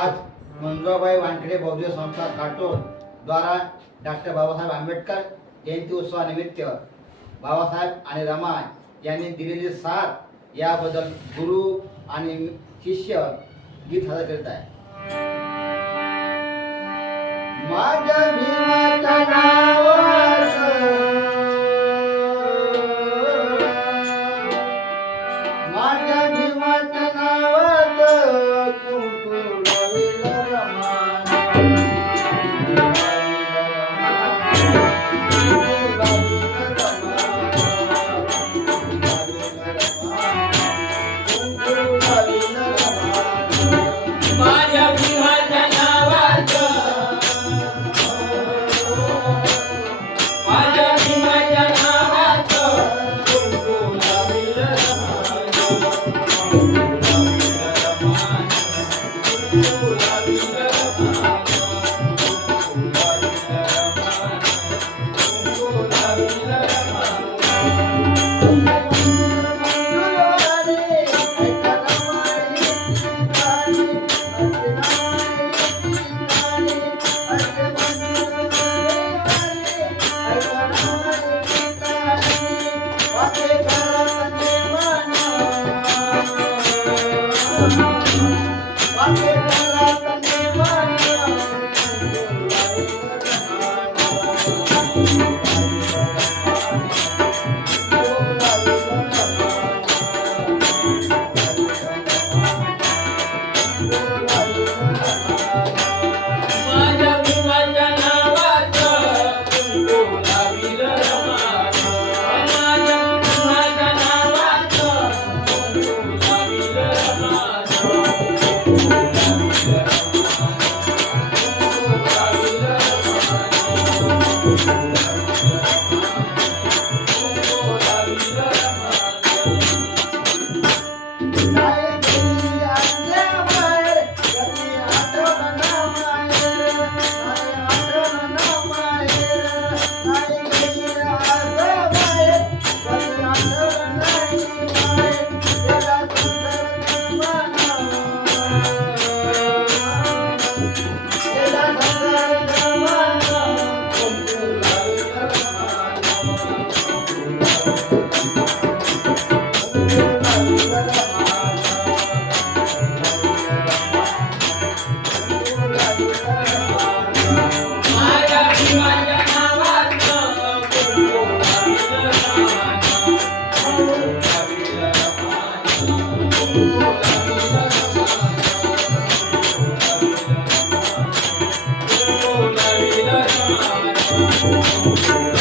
आज मंजुळाबाई वानखेडे बौद्ध संस्था काटोल द्वारा डॉक्टर बाबासाहेब आंबेडकर जयंती उत्सवानिमित्त बाबासाहेब आणि रमा यांनी दिलेली साथ याबद्दल गुरु आणि शिष्य गीत सादर करत आहे. माझ्या भीमाच्या नावात माझ्या भीमाच्या नावात Thank you.